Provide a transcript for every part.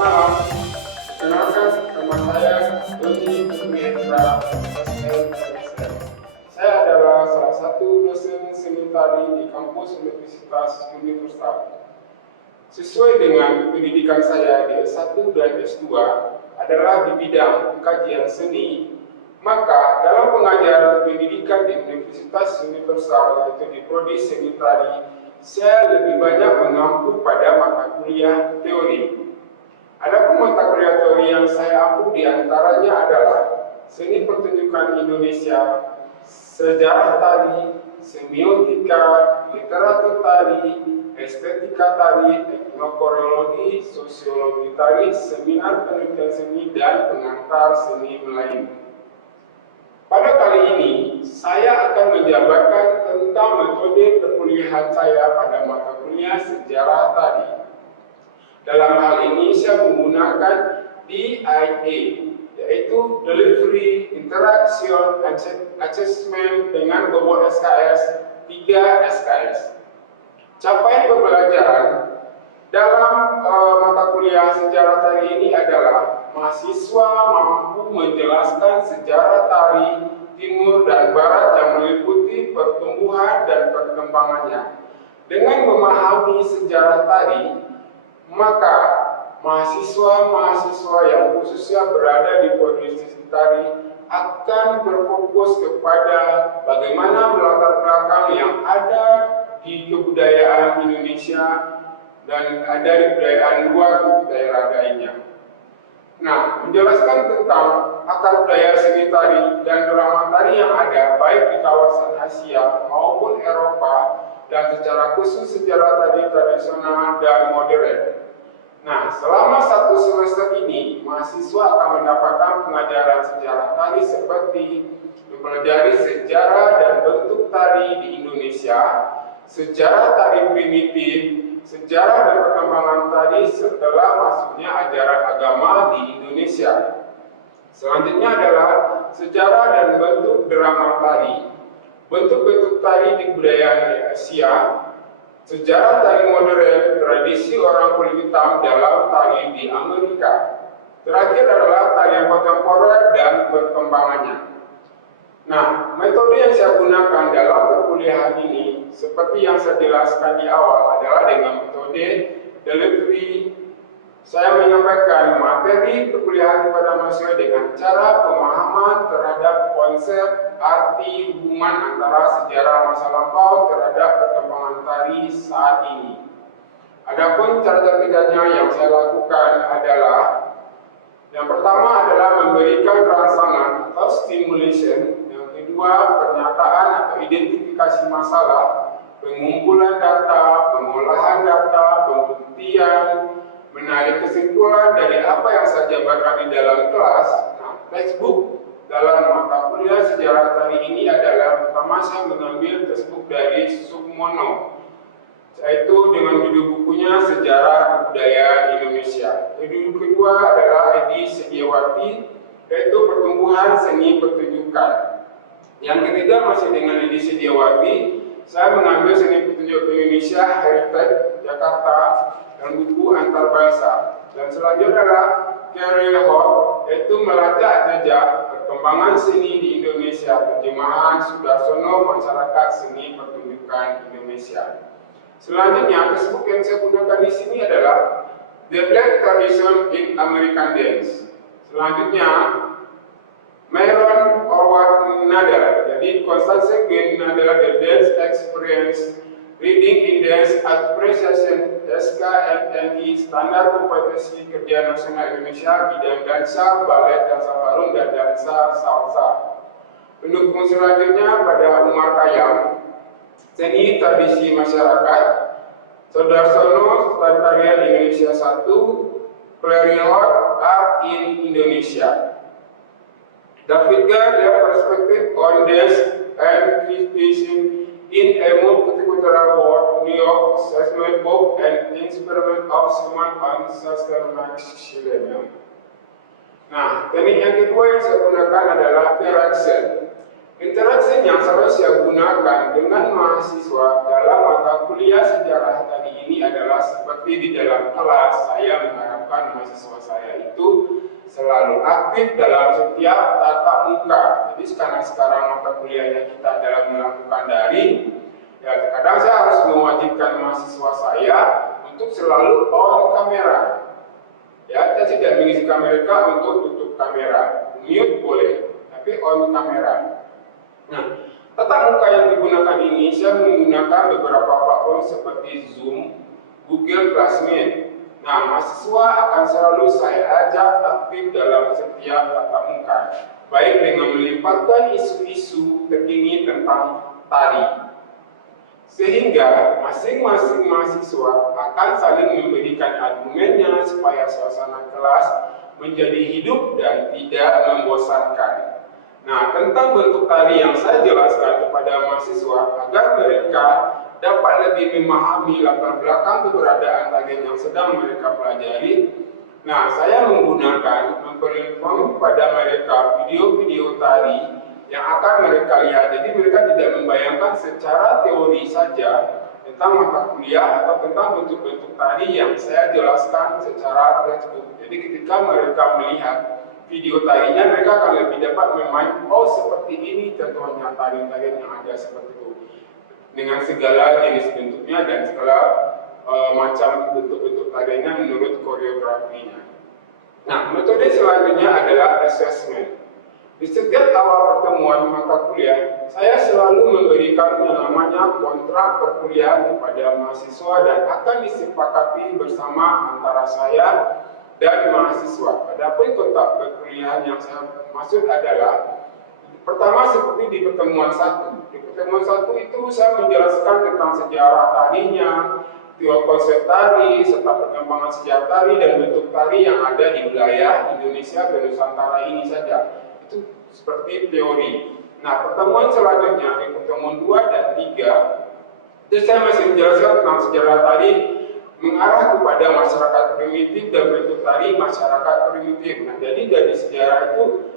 malam. Perkenalkan nama saya Doni Putra. Saya adalah salah satu dosen seni tari di kampus Universitas Universal. Sesuai dengan pendidikan saya di S1 dan S2 adalah di bidang kajian seni, maka dalam pengajaran pendidikan di Universitas Universal, yaitu di Prodi Seni Tari, saya lebih banyak mengampu pada mata kuliah teori. Adapun mata kuliah teori yang saya ampu diantaranya adalah seni pertunjukan Indonesia, sejarah tari, semiotika, literatur tari, estetika tari, etnokoreologi, sosiologi tari, seminar penelitian seni, dan pengantar seni Melayu. Pada kali ini, saya akan menjabarkan tentang metode perkuliahan saya pada mata kuliah sejarah tari. Dalam hal ini, saya menggunakan DIA, yaitu Delivery, Interaction, Assessment dengan bobot SKS 3 SKS. Capaian pembelajaran dalam mata kuliah sejarah tari ini adalah mahasiswa mampu menjelaskan sejarah tari timur dan barat yang meliputi pertumbuhan dan perkembangannya. Dengan memahami sejarah tari, maka mahasiswa-mahasiswa yang khususnya berada di posisi tari akan berfokus kepada bagaimana latar belakang yang ada di kebudayaan Indonesia dan ada di kebudayaan luar daerah lainnya. Nah, menjelaskan tentang akar budaya seni tari dan drama tari yang ada baik di kawasan Asia maupun Eropa, dan secara khusus sejarah tari tradisional dan modern. Nah, selama 1 semester ini, mahasiswa akan mendapatkan pengajaran sejarah tari seperti mempelajari sejarah dan bentuk tari di Indonesia, sejarah tari primitif, sejarah dan perkembangan tari setelah masuknya ajaran agama di Indonesia. Selanjutnya adalah sejarah dan bentuk drama tari, bentuk-bentuk tari di kebudayaan Asia, sejarah tari modern, tradisi orang kulit hitam dalam tari di Amerika. Terakhir adalah tarian kontemporer dan perkembangannya. Nah, metode yang saya gunakan dalam perkuliahan ini, seperti yang saya jelaskan di awal, adalah dengan metode delivery. Saya menyampaikan materi perkuliahan kepada mahasiswa dengan cara pemahaman terhadap konsep, arti, hubungan antara sejarah masa lampau terhadap perkembangan tari saat ini. Adapun cara kerjanya yang saya lakukan adalah, yang pertama adalah memberikan rangsangan atau stimulation, yang kedua pernyataan atau identifikasi masalah, pengumpulan data, pengolahan data, pembuktian, menarik kesimpulan dari apa yang saya jabarkan di dalam kelas. Nah, textbook dalam mata kuliah sejarah tari ini adalah, pertama saya mengambil textbook dari Sukmono, yaitu dengan judul bukunya Sejarah Kebudayaan Indonesia. Judul kedua adalah Edi Sediawati, yaitu Pertumbuhan Seni Pertunjukan. Yang ketiga masih dengan Edi Sediawati, saya mengambil Seni Pertunjukan Indonesia Heritage Jakarta dan buku Antarbangsa. Dan selanjutnya adalah Carrier Hall, yaitu Melacak Jejak Perkembangan Seni di Indonesia, terjemahan Sudarsono, Masyarakat Seni Pertunjukan Indonesia. Selanjutnya, textbook yang saya gunakan di sini adalah The Black Tradition in American Dance. Selanjutnya, Myron Howard Nadal, jadi Constance Gwen Nadal, The Dance Experience, Reading in Dance Appreciation, SKMNI, Standar Kompetisi Kerja Nasional Indonesia, bidang dansa, balet, dansa barung, dan dansa salsa. Pendukung selanjutnya pada Umar Khayyam, Seni Tradisi Masyarakat, Sudarsono, Tarian Indonesia 1, Clarion Art in Indonesia. David Gard, their perspective on dance and fishing in a multicultural world, New York, Assessment Book and Experiment of Simon on Systematic. Nah, teknik yang kedua yang saya gunakan adalah interaction. Interaksi yang selalu saya gunakan dengan mahasiswa dalam mata kuliah sejarah tadi ini adalah seperti di dalam kelas. Saya mengharapkan mahasiswa saya itu selalu aktif dalam setiap tatap muka. Jadi sekarang mata kuliahnya kita adalah melakukan daring, ya terkadang saya harus mewajibkan mahasiswa saya untuk selalu on kamera. Ya, saya tidak mengizinkan mereka untuk tutup kamera, mute boleh, tapi on kamera. Nah, tatap muka yang digunakan ini saya menggunakan beberapa platform seperti Zoom, Google Classroom. Nah, mahasiswa akan selalu saya ajak aktif dalam setiap tatap muka, baik dengan melemparkan isu-isu terkini tentang tari, sehingga masing-masing mahasiswa akan saling memberikan argumennya supaya suasana kelas menjadi hidup dan tidak membosankan. Nah, tentang bentuk tari yang saya jelaskan kepada mahasiswa agar mereka dapat lebih memahami latar belakang keberadaan tarian yang sedang mereka pelajari. Nah, saya memperlihatkan kepada mereka video-video tari yang akan mereka lihat. Jadi mereka tidak membayangkan secara teori saja tentang mata kuliah atau tentang bentuk-bentuk tari yang saya jelaskan secara textbook. Jadi ketika mereka melihat video tarinya, mereka akan lebih dapat memahami, oh seperti ini contohnya tarian-tarian yang ada seperti itu, dengan segala jenis bentuknya dan segala macam bentuk-bentuk tariannya menurut koreografinya. Nah, metode selanjutnya adalah assessment. Di setiap awal pertemuan mata kuliah, saya selalu memberikan yang namanya kontrak perkuliahan kepada mahasiswa dan akan disepakati bersama antara saya dan mahasiswa. Adapun kontrak perkuliahan yang saya maksud adalah pertama seperti di pertemuan 1. Di pertemuan 1 itu saya menjelaskan tentang sejarah tarinya, teori konsep tari, serta perkembangan sejarah tari dan bentuk tari yang ada di wilayah Indonesia dan Nusantara ini saja. Itu seperti teori. Nah, pertemuan selanjutnya di pertemuan 2 dan 3 itu saya masih menjelaskan tentang sejarah tari mengarah kepada masyarakat primitif dan bentuk tari masyarakat primitif. Nah, jadi dari sejarah itu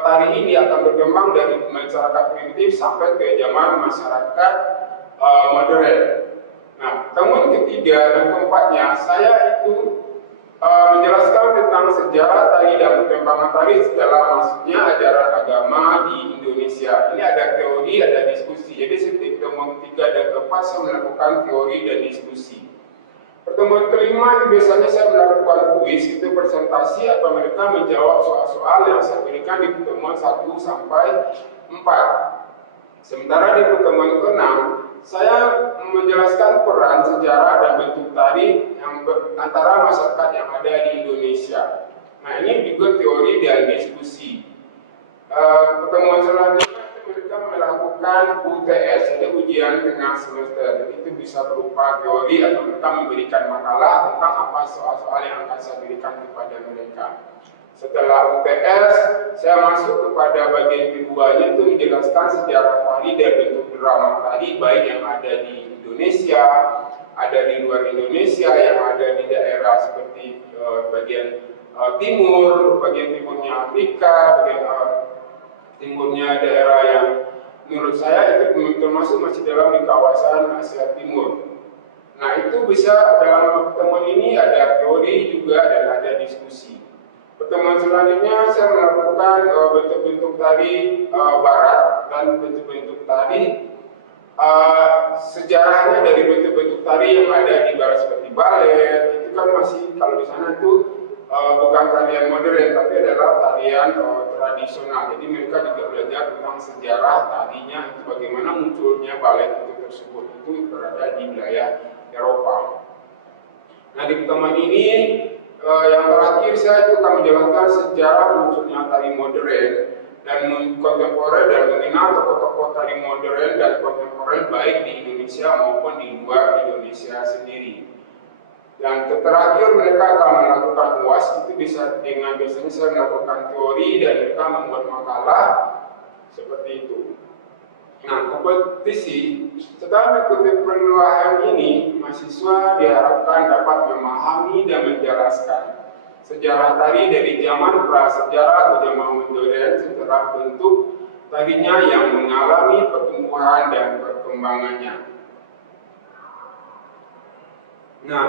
tari ini akan berkembang dari masyarakat primitif sampai ke zaman masyarakat modern. Nah, pertemuan ketiga dan keempatnya saya itu menjelaskan tentang sejarah tari dan perkembangan tari setelah masuknya ajaran agama di Indonesia. Ini ada teori, ada diskusi. Jadi setiap pertemuan ketiga dan keempat saya melakukan teori dan diskusi. Pertemuan kelima biasanya saya melakukan kuis, itu presentasi atau mereka menjawab soal-soal yang saya berikan di pertemuan 1 sampai 4. Sementara di pertemuan ke-6, saya menjelaskan peran sejarah dan bentuk tari yang antara masyarakat yang ada di Indonesia. Nah, ini juga teori dan diskusi. Pertemuan selanjutnya mereka melakukan UTS, jadi ujian tengah semester. Itu bisa berupa teori atau mereka memberikan makalah tentang apa soal-soal yang akan saya berikan kepada mereka. Setelah UTS, saya masuk kepada bagian keduanya, itu menjelaskan sejarah tari dan bentuk drama tari, baik yang ada di Indonesia, ada di luar Indonesia, yang ada di daerah seperti bagian timur, bagian timurnya Afrika, bagian timurnya daerah yang menurut saya itu termasuk masih dalam di kawasan Asia Timur. Nah, itu bisa dalam pertemuan ini ada teori juga dan ada diskusi. Pertemuan selanjutnya saya melakukan bentuk-bentuk tari barat dan bentuk-bentuk tari sejarahnya dari bentuk-bentuk tari yang ada di barat seperti balet. Itu kan masih kalau di sana itu bukan tarian modern tapi adalah tarian tradisional. Jadi mereka juga belajar tentang sejarah tarinya, itu bagaimana munculnya balet itu tersebut. Itu berada di wilayah Eropa. Nah, di pertemuan ini yang terakhir saya itu akan menjelaskan sejarah munculnya tari modern dan kontemporer dan mengenal tokoh-tokoh tari modern dan kontemporer baik di Indonesia maupun di luar Indonesia sendiri. Dan terakhir mereka akan melakukan UAS, itu biasanya saya melakukan teori dan mereka membuat makalah seperti itu. Nah, kompetisi setelah mengikuti penelitian ini, mahasiswa diharapkan dapat memahami dan menjelaskan sejarah tari dari zaman prasejarah atau zaman modern secara bentuk tadinya yang mengalami pertumbuhan dan perkembangannya. Nah,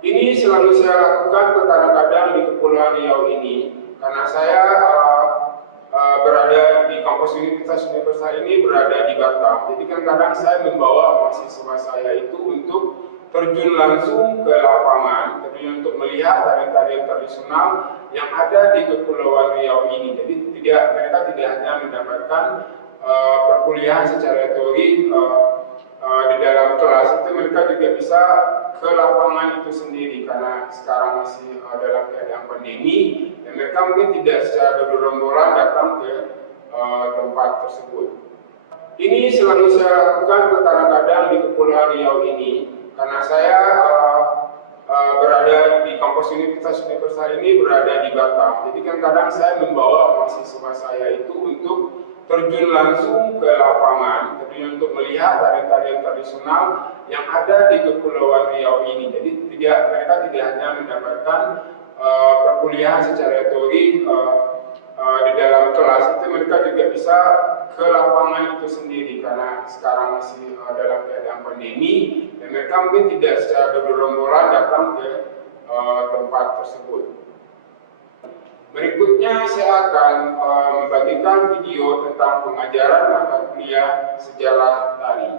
ini selalu saya lakukan kadang-kadang di Kepulauan Riau ini, karena saya berada di kampus Universitas ini berada di Batam. Jadi kan kadang saya membawa mahasiswa saya itu untuk terjun langsung ke lapangan, terjun untuk melihat tarian-tarian tradisional yang ada di Kepulauan Riau ini. Jadi mereka tidak hanya mendapatkan perkuliahan secara teori di dalam kelas, itu mereka juga bisa ke lapangan itu sendiri, karena sekarang masih dalam keadaan pandemi dan mereka mungkin tidak secara bergerombolan datang ke tempat tersebut. Ini selalu saya lakukan kadang-kadang di Kepulauan Riau ini, karena saya berada di kampus Universitas ini berada di Batam. Jadi kan kadang saya membawa mahasiswa saya itu untuk terjun langsung ke lapangan, terjun untuk melihat tarian-tarian tradisional yang ada di Kepulauan Riau ini. Jadi mereka tidak hanya mendapatkan perkuliahan secara teori di dalam kelas, itu mereka juga bisa ke lapangan itu sendiri, karena sekarang masih dalam keadaan pandemi dan mereka mungkin tidak secara bergerombolan datang ke tempat tersebut. Berikutnya saya akan membagikan video tentang pengajaran mata kuliah sejarah tari.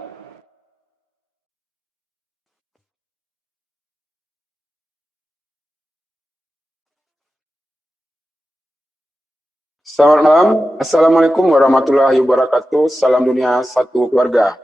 Selamat malam, Assalamualaikum warahmatullahi wabarakatuh, salam dunia satu keluarga.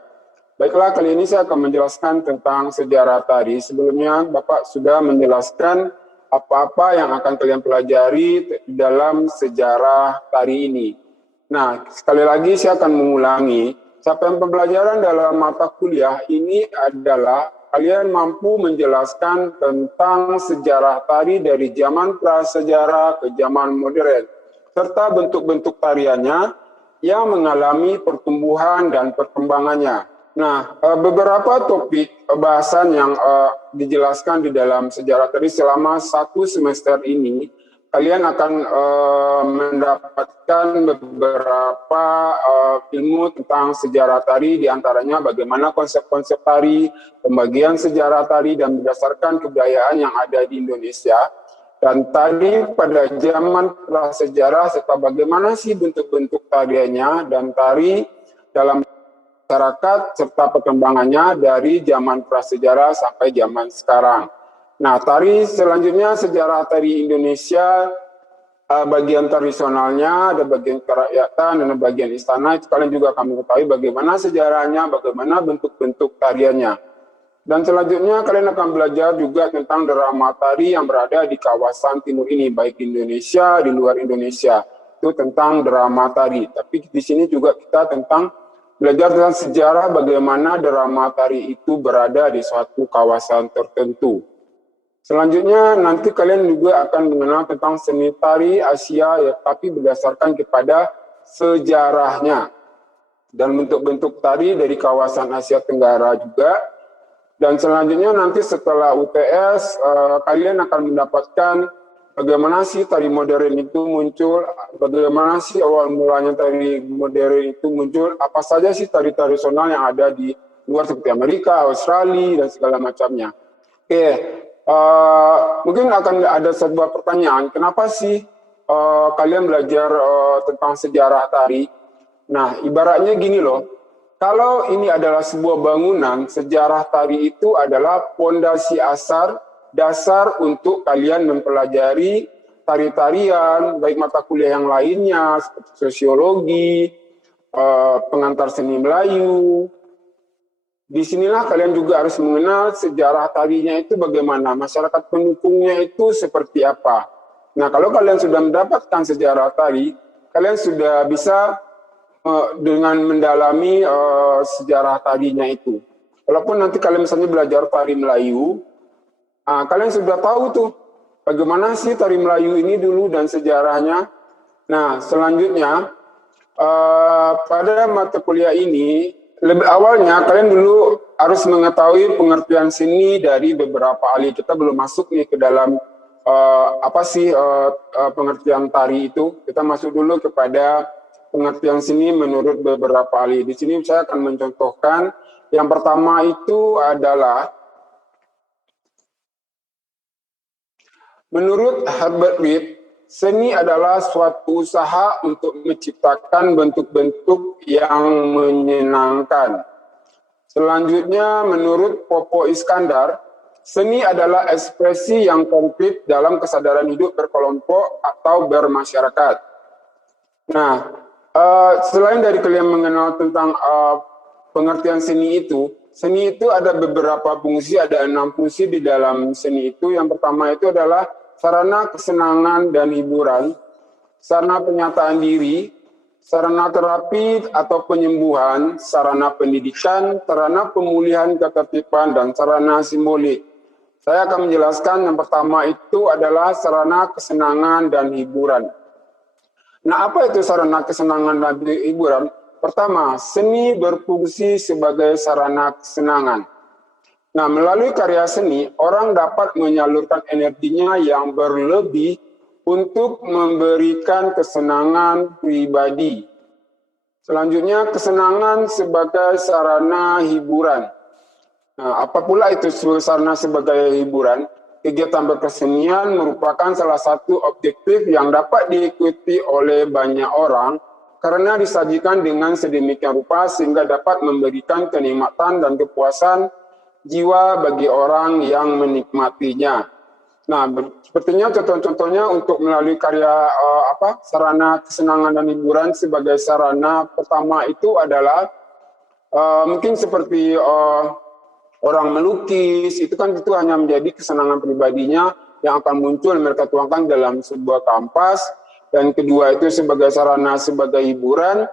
Baiklah, kali ini saya akan menjelaskan tentang sejarah tari. Sebelumnya Bapak sudah menjelaskan apa-apa yang akan kalian pelajari dalam sejarah tari ini. Nah, sekali lagi saya akan mengulangi, capaian pembelajaran dalam mata kuliah ini adalah kalian mampu menjelaskan tentang sejarah tari dari zaman prasejarah ke zaman modern, serta bentuk-bentuk tariannya yang mengalami pertumbuhan dan perkembangannya. Nah, beberapa topik bahasan yang dijelaskan di dalam sejarah tari selama 1 semester ini, kalian akan mendapatkan beberapa ilmu tentang sejarah tari, diantaranya bagaimana konsep-konsep tari, pembagian sejarah tari, dan berdasarkan kebudayaan yang ada di Indonesia. Dan tari pada zaman prasejarah, serta bagaimana sih bentuk-bentuk tariannya, dan tari dalam masyarakat serta perkembangannya dari zaman prasejarah sampai zaman sekarang. Nah, tari selanjutnya sejarah tari Indonesia, bagian tradisionalnya, ada bagian kerakyatan, dan bagian istana. Itu kalian juga akan mengetahui bagaimana sejarahnya, bagaimana bentuk-bentuk tariannya. Dan selanjutnya kalian akan belajar juga tentang drama tari yang berada di kawasan timur ini, baik di Indonesia, di luar Indonesia. Itu tentang drama tari. Tapi di sini juga kita belajar tentang sejarah bagaimana drama tari itu berada di suatu kawasan tertentu. Selanjutnya nanti kalian juga akan mengenal tentang seni tari Asia, ya, tapi berdasarkan kepada sejarahnya. Dan bentuk-bentuk tari dari kawasan Asia Tenggara juga. Dan selanjutnya nanti setelah UTS, kalian akan mendapatkan bagaimana sih tari modern itu muncul, bagaimana sih awal mulanya tari modern itu muncul, apa saja sih tari tradisional yang ada di luar seperti Amerika, Australia, dan segala macamnya. Oke, mungkin akan ada sebuah pertanyaan, kenapa sih kalian belajar tentang sejarah tari? Nah, ibaratnya gini loh, kalau ini adalah sebuah bangunan, sejarah tari itu adalah fondasi dasar untuk kalian mempelajari tari-tarian, baik mata kuliah yang lainnya, seperti sosiologi, pengantar seni Melayu. Disinilah kalian juga harus mengenal sejarah tarinya itu bagaimana, masyarakat pendukungnya itu seperti apa. Nah, kalau kalian sudah mendapatkan sejarah tari, kalian sudah bisa dengan mendalami sejarah tarinya itu. Walaupun nanti kalian misalnya belajar tari Melayu, kalian sudah tahu tuh bagaimana sih tari Melayu ini dulu dan sejarahnya. Nah, selanjutnya pada mata kuliah ini, lebih awalnya kalian dulu harus mengetahui pengertian seni dari beberapa ahli. Kita belum masuk nih ke dalam apa sih pengertian tari itu. Kita masuk dulu kepada pengertian seni menurut beberapa ahli. Di sini saya akan mencontohkan. Yang pertama itu adalah menurut Herbert Reed, seni adalah suatu usaha untuk menciptakan bentuk-bentuk yang menyenangkan. Selanjutnya, menurut Popo Iskandar, seni adalah ekspresi yang konkret dalam kesadaran hidup berkelompok atau bermasyarakat. Nah, selain dari kalian mengenal tentang pengertian seni itu ada beberapa fungsi, ada 6 fungsi di dalam seni itu. Yang pertama itu adalah sarana kesenangan dan hiburan, sarana penyataan diri, sarana terapi atau penyembuhan, sarana pendidikan, sarana pemulihan ketertiban, dan sarana simbolik. Saya akan menjelaskan yang pertama itu adalah sarana kesenangan dan hiburan. Nah, apa itu sarana kesenangan dan hiburan? Pertama, seni berfungsi sebagai sarana kesenangan. Nah, melalui karya seni, orang dapat menyalurkan energinya yang berlebih untuk memberikan kesenangan pribadi. Selanjutnya, kesenangan sebagai sarana hiburan. Nah, apa pula itu sarana sebagai hiburan? Kegiatan berkesenian merupakan salah satu objektif yang dapat diikuti oleh banyak orang karena disajikan dengan sedemikian rupa sehingga dapat memberikan kenikmatan dan kepuasan jiwa bagi orang yang menikmatinya. Nah, sepertinya contoh-contohnya untuk melalui karya sarana kesenangan dan hiburan sebagai sarana pertama itu adalah mungkin seperti orang melukis, itu kan itu hanya menjadi kesenangan pribadinya yang akan muncul mereka tuangkan dalam sebuah kanvas. Dan kedua itu sebagai sarana sebagai hiburan.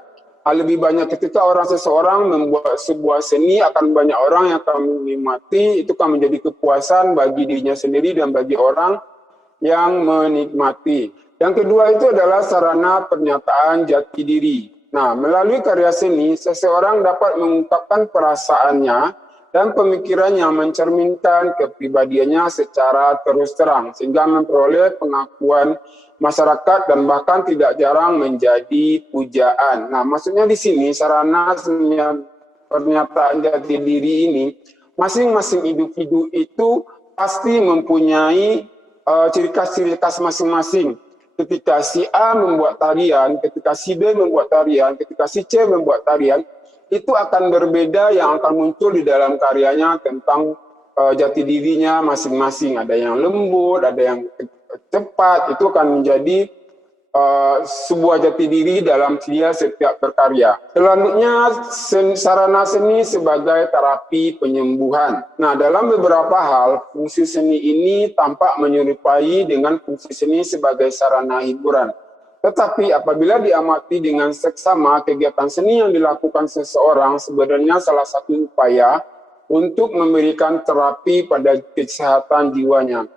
Lebih banyak ketika seseorang membuat sebuah seni, akan banyak orang yang akan menikmati, itu akan menjadi kepuasan bagi dirinya sendiri dan bagi orang yang menikmati. Yang kedua itu adalah sarana pernyataan jati diri. Nah, melalui karya seni, seseorang dapat mengungkapkan perasaannya dan pemikirannya, mencerminkan kepribadiannya secara terus terang, sehingga memperoleh pengakuan masyarakat dan bahkan tidak jarang menjadi pujaan. Nah, maksudnya di sini sarana pernyataan jati diri ini, masing-masing individu itu pasti mempunyai ciri khas masing-masing. Ketika si A membuat tarian, ketika si B membuat tarian, ketika si C membuat tarian, itu akan berbeda yang akan muncul di dalam karyanya tentang jati dirinya masing-masing. Ada yang lembut, ada yang cepat, itu akan menjadi sebuah jati diri dalam dia setiap berkarya. Selanjutnya, sarana seni sebagai terapi penyembuhan. Nah, dalam beberapa hal, fungsi seni ini tampak menyerupai dengan fungsi seni sebagai sarana hiburan. Tetapi apabila diamati dengan seksama, kegiatan seni yang dilakukan seseorang sebenarnya salah satu upaya untuk memberikan terapi pada kesehatan jiwanya.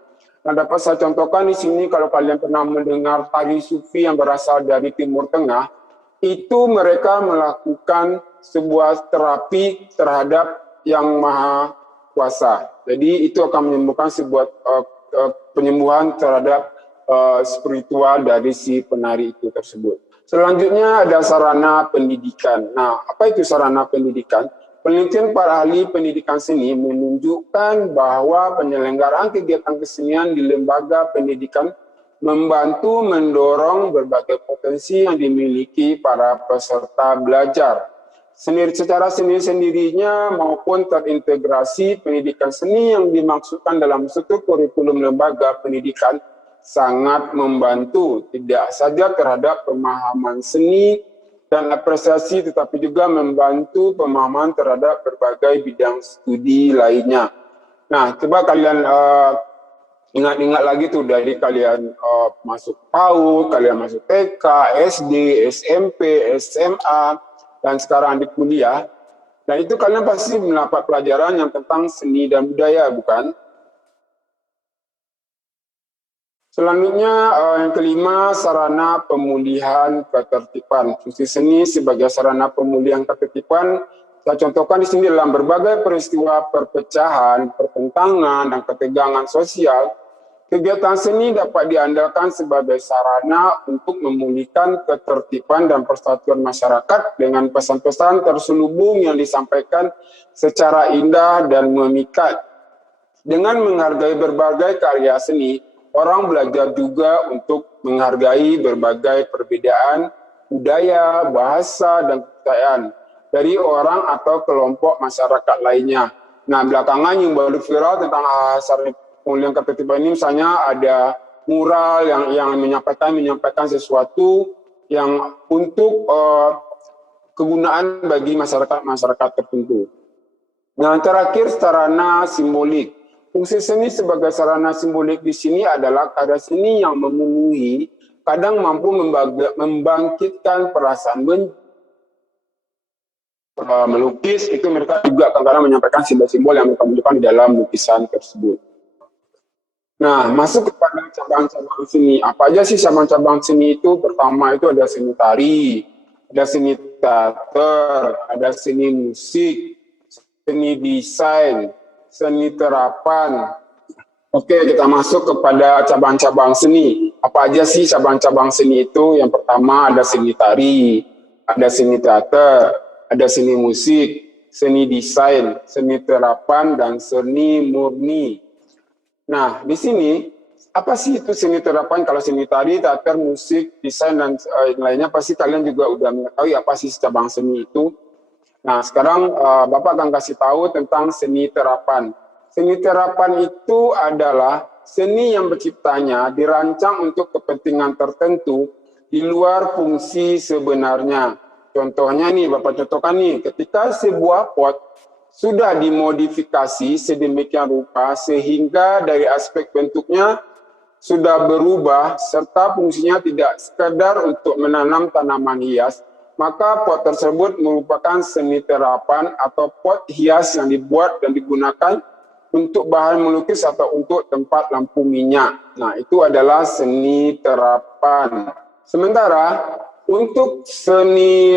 Nah, dapat saya contohkan di sini, kalau kalian pernah mendengar tari sufi yang berasal dari Timur Tengah, itu mereka melakukan sebuah terapi terhadap Yang Maha Kuasa. Jadi itu akan menyembuhkan sebuah penyembuhan terhadap spiritual dari si penari itu tersebut. Selanjutnya ada sarana pendidikan. Nah, apa itu sarana pendidikan? Penelitian para ahli pendidikan seni menunjukkan bahwa penyelenggaraan kegiatan kesenian di lembaga pendidikan membantu mendorong berbagai potensi yang dimiliki para peserta belajar. Secara sendiri-sendirinya maupun terintegrasi, pendidikan seni yang dimaksudkan dalam suatu kurikulum lembaga pendidikan sangat membantu tidak saja terhadap pemahaman seni dan apresiasi, tetapi juga membantu pemahaman terhadap berbagai bidang studi lainnya. Nah, coba kalian ingat-ingat lagi tuh dari kalian masuk PAUD, kalian masuk TK, SD, SMP, SMA, dan sekarang di kuliah. Dan itu kalian pasti mendapat pelajaran yang tentang seni dan budaya, bukan? Selanjutnya, yang kelima, sarana pemulihan ketertiban. Fungsi seni sebagai sarana pemulihan ketertiban, saya contohkan di sini dalam berbagai peristiwa perpecahan, pertentangan, dan ketegangan sosial, Kegiatan seni dapat diandalkan sebagai sarana untuk memulihkan ketertiban dan persatuan masyarakat dengan pesan-pesan terselubung yang disampaikan secara indah dan memikat. Dengan menghargai berbagai karya seni, orang belajar juga untuk menghargai berbagai perbedaan budaya, bahasa, dan kepercayaan dari orang atau kelompok masyarakat lainnya. Nah, belakangan yang baru viral tentang asar pemulihan ketertiban ini, misalnya ada mural yang menyampaikan sesuatu yang untuk kegunaan bagi masyarakat tertentu. Nah, terakhir, sarana simbolik. Fungsi seni sebagai sarana simbolik di sini adalah karya seni yang memenuhi, kadang mampu membangkitkan perasaan melukis, itu mereka juga kadang-kadang menyampaikan simbol-simbol yang mereka butuhkan di dalam lukisan tersebut. Nah, masuk kepada cabang-cabang seni. Apa aja sih cabang-cabang seni itu? Pertama itu ada seni tari, ada seni teater, ada seni musik, seni desain, seni terapan. Oke, kita masuk kepada cabang-cabang seni. Apa aja sih cabang-cabang seni itu? Yang pertama ada seni tari, ada seni teater, ada seni musik, seni desain, seni terapan, dan seni murni. Nah, di sini, apa sih itu seni terapan? Kalau seni tari, teater, musik, desain, dan lainnya, pasti kalian juga udah mengetahui apa sih cabang seni itu. Nah, sekarang Bapak akan kasih tahu tentang seni terapan. Seni terapan itu adalah seni yang penciptanya dirancang untuk kepentingan tertentu di luar fungsi sebenarnya. Contohnya nih, Bapak contohkan nih, ketika sebuah pot sudah dimodifikasi sedemikian rupa sehingga dari aspek bentuknya sudah berubah serta fungsinya tidak sekadar untuk menanam tanaman hias, maka pot tersebut merupakan seni terapan atau pot hias yang dibuat dan digunakan untuk bahan melukis atau untuk tempat lampu minyak. Nah, itu adalah seni terapan. Sementara untuk seni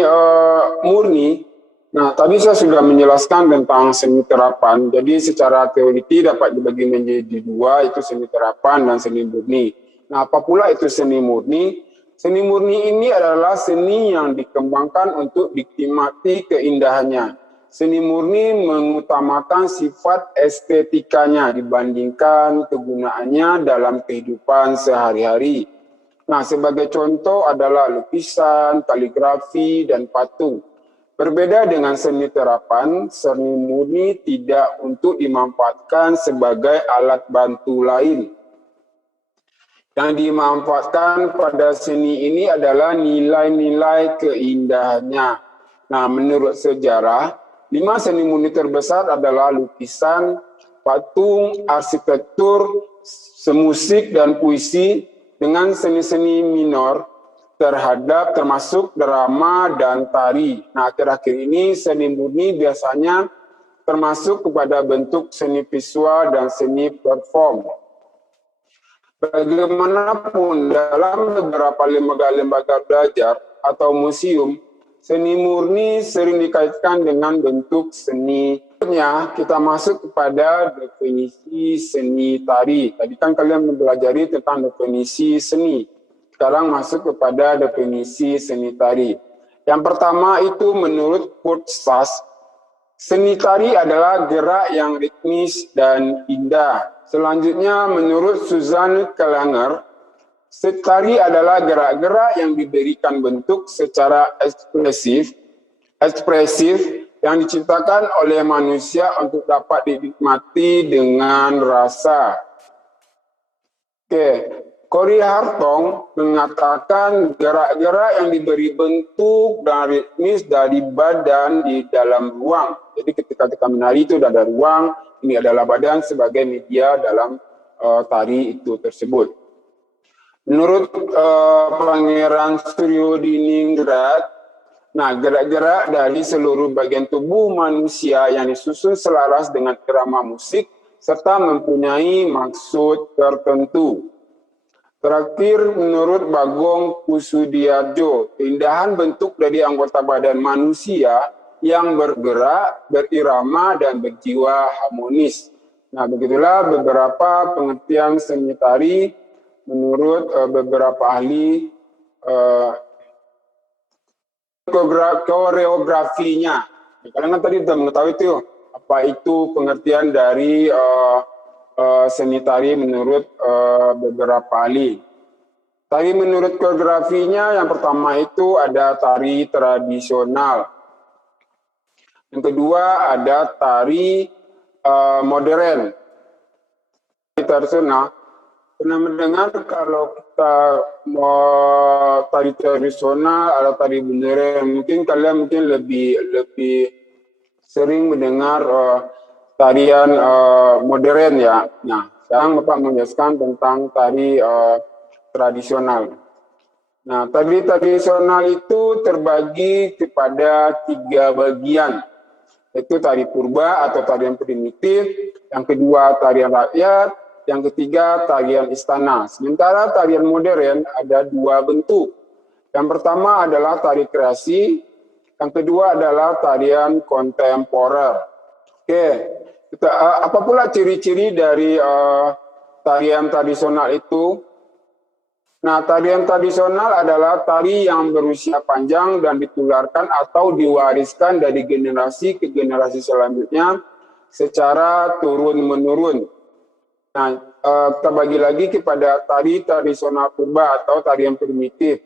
murni, nah, tadi saya sudah menjelaskan tentang seni terapan. Jadi secara teoriti dapat dibagi menjadi dua, itu seni terapan dan seni murni. Nah, apa pula itu seni murni? Seni murni ini adalah seni yang dikembangkan untuk dinikmati keindahannya. Seni murni mengutamakan sifat estetikanya dibandingkan kegunaannya dalam kehidupan sehari-hari. Nah, sebagai contoh adalah lukisan, kaligrafi, dan patung. Berbeda dengan seni terapan, seni murni tidak untuk dimanfaatkan sebagai alat bantu lain. Yang dimanfaatkan pada seni ini adalah nilai-nilai keindahannya. Nah, menurut sejarah, 5 seni murni terbesar adalah lukisan, patung, arsitektur, musik, dan puisi, dengan seni-seni minor termasuk drama dan tari. Nah, akhir-akhir ini seni murni biasanya termasuk kepada bentuk seni visual dan seni perform. Bagaimanapun, dalam beberapa lembaga belajar atau museum, seni murni sering dikaitkan dengan bentuk seni. Kita masuk kepada definisi seni tari. Tadi kan kalian mempelajari tentang definisi seni. Sekarang masuk kepada definisi seni tari. Yang pertama itu menurut Kurt Sass, seni tari adalah gerak yang ritmis dan indah. Selanjutnya menurut Susan Kelanger, tari adalah gerak-gerak yang diberikan bentuk secara ekspresif yang diciptakan oleh manusia untuk dapat dinikmati dengan rasa. Oke, Corey Hartong mengatakan gerak-gerak yang diberi bentuk dan ritmis dari badan di dalam ruang. Jadi ketika kita menari itu ada ruang, ini adalah badan sebagai media dalam tari itu tersebut. Menurut Pangeran Suryodiningrat, nah, gerak-gerak dari seluruh bagian tubuh manusia yang disusun selaras dengan irama musik serta mempunyai maksud tertentu. Terakhir, menurut Bagong Kusudiarjo, keindahan bentuk dari anggota badan manusia yang bergerak, berirama, dan berjiwa harmonis. Nah, begitulah beberapa pengertian seni tari menurut beberapa ahli koreografinya. Kalian kan tadi sudah mengetahui itu apa itu pengertian dari seni tari menurut beberapa ahli. Tari menurut koreografinya yang pertama itu ada tari tradisional. Yang kedua ada tari modern. Tari tradisional, pernah mendengar kalau kita mau tari tradisional atau tari modern, mungkin kalian lebih sering mendengar tarian modern ya. Nah, sekarang Bapak menjelaskan tentang tari tradisional. Nah, tari tradisional itu terbagi kepada 3 bagian, yaitu tari purba atau tarian primitif, yang kedua tarian rakyat, yang ketiga tarian istana. Sementara tarian modern ada 2 bentuk. Yang pertama adalah tari kreasi, yang kedua adalah tarian kontemporer. Oke, apa pula ciri-ciri dari tarian tradisional itu? Nah, tarian tradisional adalah tari yang berusia panjang dan ditularkan atau diwariskan dari generasi ke generasi selanjutnya secara turun-menurun. Nah, kita bagi lagi kepada tari tradisional purba atau tarian primitif.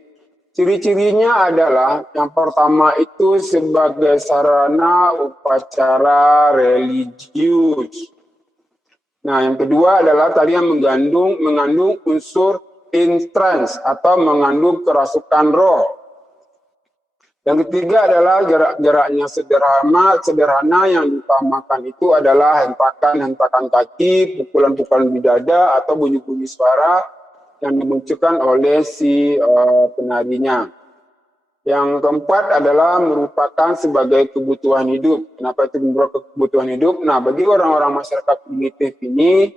Ciri-cirinya adalah yang pertama itu sebagai sarana upacara religius. Nah, yang kedua adalah tarian mengandung unsur intrans atau mengandung kerasukan roh. Yang ketiga adalah gerak-geraknya sederhana yang diutamakan itu adalah hentakan kaki, pukulan-pukulan di dada atau bunyi-bunyi suara yang dimunculkan oleh si penarinya. Yang keempat adalah merupakan sebagai kebutuhan hidup. Kenapa itu merupakan kebutuhan hidup? Nah, bagi orang-orang masyarakat primitif ini,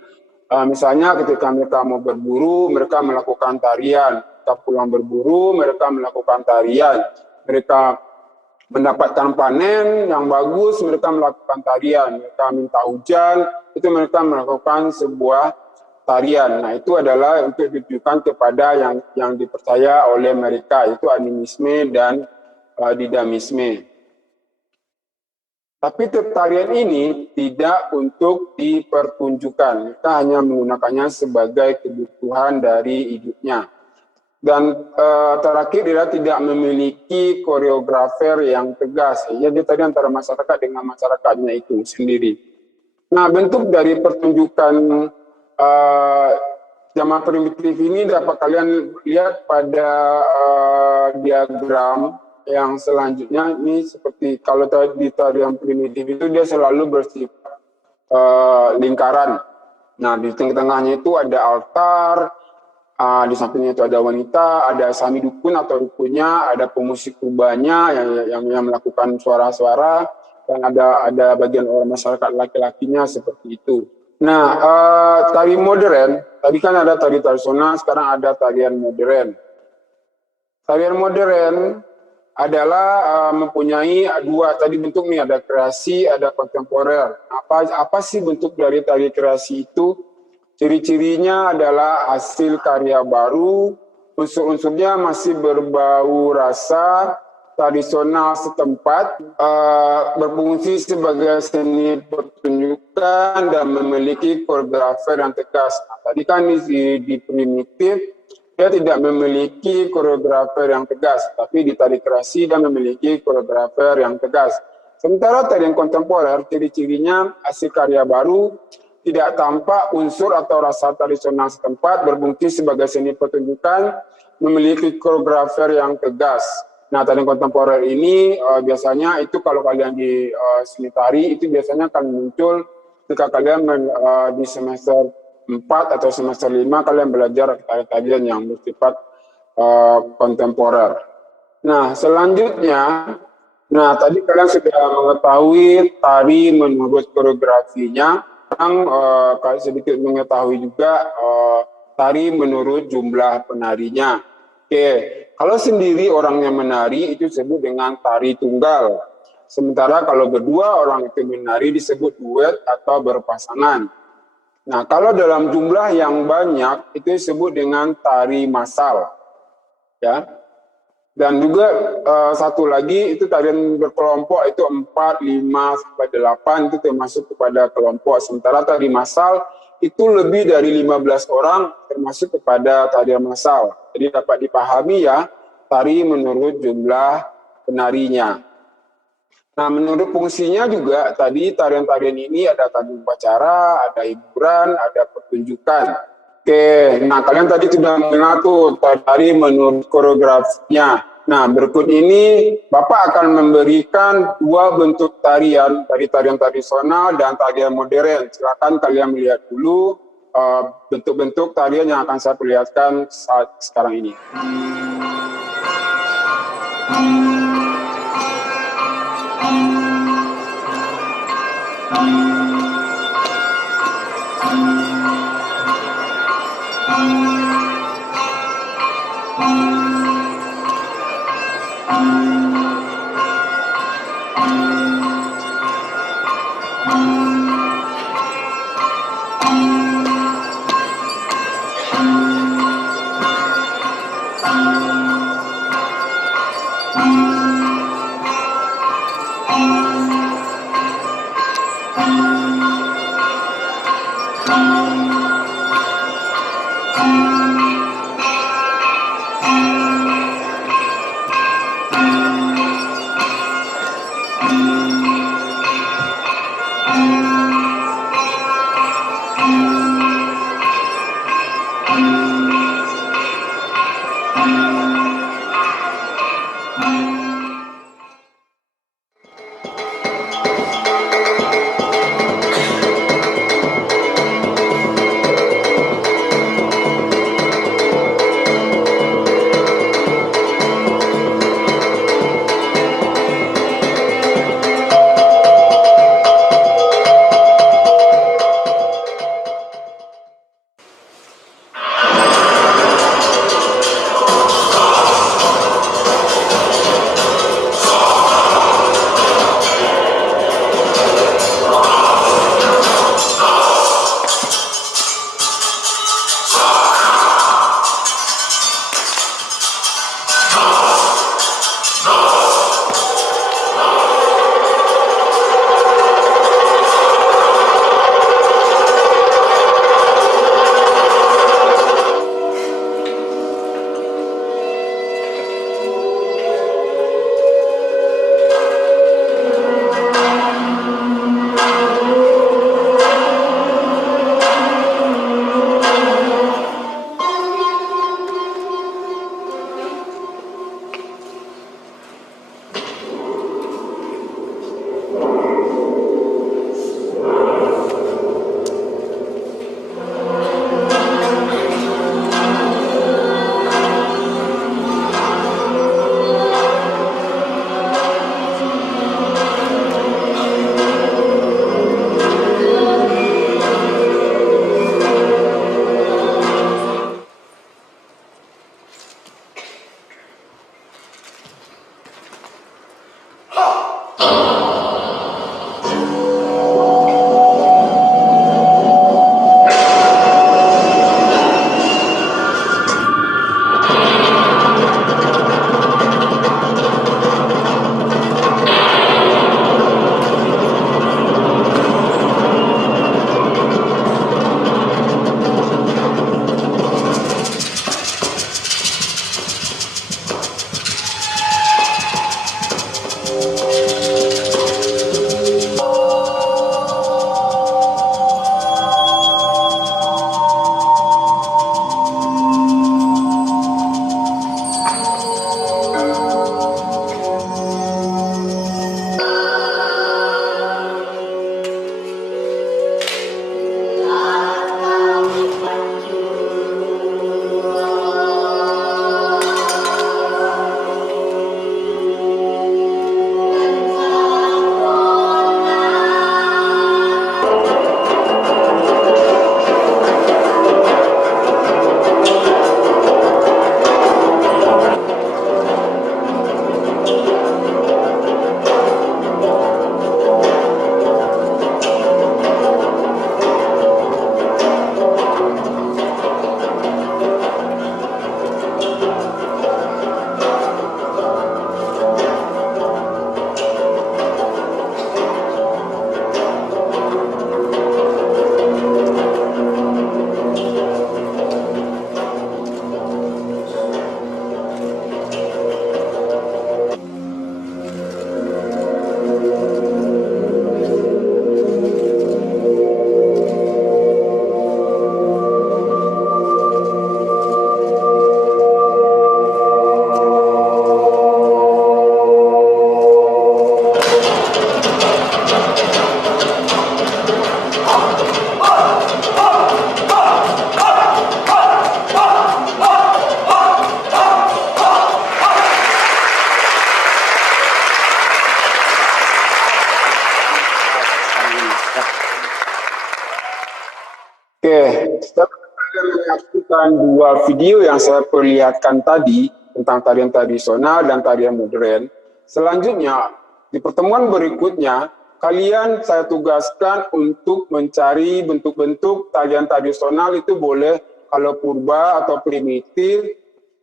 misalnya ketika mereka mau berburu, mereka melakukan tarian. Ketika pulang berburu, mereka melakukan tarian. Mereka mendapatkan panen yang bagus, mereka melakukan tarian. Mereka minta hujan, itu mereka melakukan sebuah tarian. Nah, itu adalah untuk ditujukan kepada yang dipercaya oleh mereka, yaitu animisme dan dinamisme. Tapi tarian ini tidak untuk dipertunjukkan, kita hanya menggunakannya sebagai kebutuhan dari hidupnya. Dan terakhir dia tidak memiliki koreografer yang tegas, jadi tadi antara masyarakat dengan masyarakatnya itu sendiri. Nah, bentuk dari pertunjukan zaman primitif ini dapat kalian lihat pada diagram yang selanjutnya. Ini seperti kalau di tarian primitif itu dia selalu bersifat lingkaran. Nah, di tengah-tengahnya itu ada altar, di sampingnya itu ada wanita, ada sami dukun atau dukunnya, ada pemusik purbanya yang melakukan suara-suara, dan ada bagian orang masyarakat laki-lakinya seperti itu. Nah, tari modern, tadi kan ada tari tradisional, sekarang ada tarian modern. Tarian modern adalah mempunyai 2 tadi bentuk nih, ada kreasi, ada kontemporer. Apa sih bentuk dari tari kreasi itu? Ciri-cirinya adalah hasil karya baru, unsur-unsurnya masih berbau rasa tradisional setempat, berfungsi sebagai seni pertunjukan dan memiliki koreografer yang tegas. Nah, tadi kan di primitif dia tidak memiliki koreografer yang tegas, tapi di tari kreasi dia memiliki koreografer yang tegas. Sementara tarian kontemporer, ciri-cirinya hasil karya baru, tidak tampak unsur atau rasa tradisional setempat, berfungsi sebagai seni pertunjukan, memiliki koreografer yang tegas. Nah, tarian kontemporer ini biasanya itu kalau kalian di seni tari itu biasanya akan muncul ketika kalian di semester 4 atau semester 5 kalian belajar tarian yang bersifat kontemporer. Nah, selanjutnya, nah tadi kalian sudah mengetahui tari menurut koreografinya. Sekarang sedikit mengetahui juga tari menurut jumlah penarinya. Oke, kalau sendiri orang yang menari itu disebut dengan tari tunggal. Sementara kalau berdua orang itu menari disebut duet atau berpasangan. Nah, kalau dalam jumlah yang banyak itu disebut dengan tari massal, ya. Dan juga satu lagi itu tarian berkelompok itu 4, 5, sampai 8 itu termasuk kepada kelompok. Sementara tari massal itu lebih dari 15 orang termasuk kepada tarian massal. Jadi dapat dipahami ya, tari menurut jumlah penarinya. Nah, menurut fungsinya juga tadi tarian-tarian ini ada tari upacara, ada hiburan, ada pertunjukan. Oke, nah kalian tadi sudah mengenal tuh tari menurut koreografinya. Nah, berikut ini Bapak akan memberikan dua bentuk tarian, tarian tradisional dan tarian modern. Silakan kalian melihat dulu bentuk-bentuk tarian yang akan saya perlihatkan saat sekarang ini. Thank you. berdasarkan dua video yang saya perlihatkan tadi tentang tarian tradisional dan tarian modern, selanjutnya di pertemuan berikutnya kalian saya tugaskan untuk mencari bentuk-bentuk tarian tradisional itu boleh kalau purba atau primitif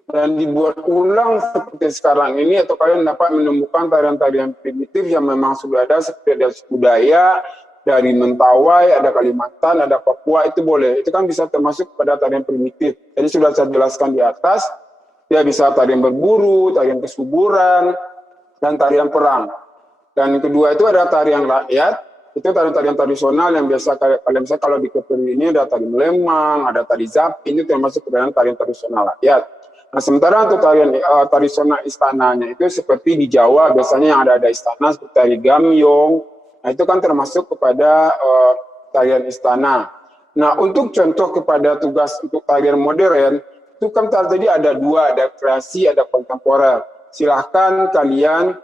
dan dibuat ulang seperti sekarang ini, atau kalian dapat menemukan tarian-tarian primitif yang memang sudah ada seperti ada suku Dayak, dari Mentawai, ada Kalimantan, ada Papua, itu boleh. Itu kan bisa termasuk pada tarian primitif. Jadi sudah saya jelaskan di atas, dia bisa tarian berburu, tarian kesuburan, dan tarian perang. Dan kedua itu ada tarian rakyat, itu tarian-tarian tradisional yang biasa kalian misalnya kalau di Kepri ini ada tari Melemang, ada tari Zapi, ini termasuk tarian tradisional rakyat. Nah, sementara untuk tarian tradisional istananya itu seperti di Jawa biasanya yang ada istana seperti tari Gamyong. Nah, itu kan termasuk kepada tarian istana. Nah, untuk contoh kepada tugas untuk tarian modern, itu kan tadi ada dua, ada kreasi, ada kontemporer. Silahkan kalian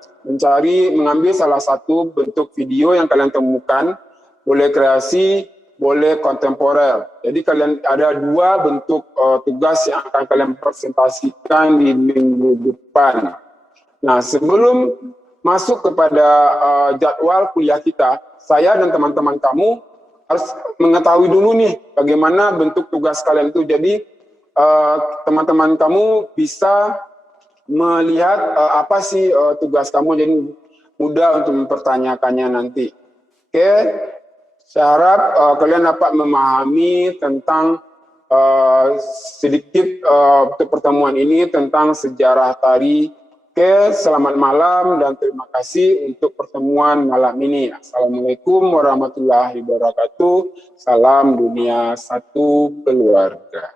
mengambil salah satu bentuk video yang kalian temukan, boleh kreasi, boleh kontemporer. Jadi kalian ada dua bentuk tugas yang akan kalian presentasikan di minggu depan. Nah, sebelum masuk kepada jadwal kuliah kita, saya dan teman-teman kamu harus mengetahui dulu nih bagaimana bentuk tugas kalian itu. Jadi teman-teman kamu bisa melihat apa sih tugas kamu, jadi mudah untuk mempertanyakannya nanti. Oke, saya harap kalian dapat memahami tentang sedikit untuk pertemuan ini tentang sejarah tari. Oke, selamat malam dan terima kasih untuk pertemuan malam ini. Assalamualaikum warahmatullahi wabarakatuh. Salam dunia satu keluarga.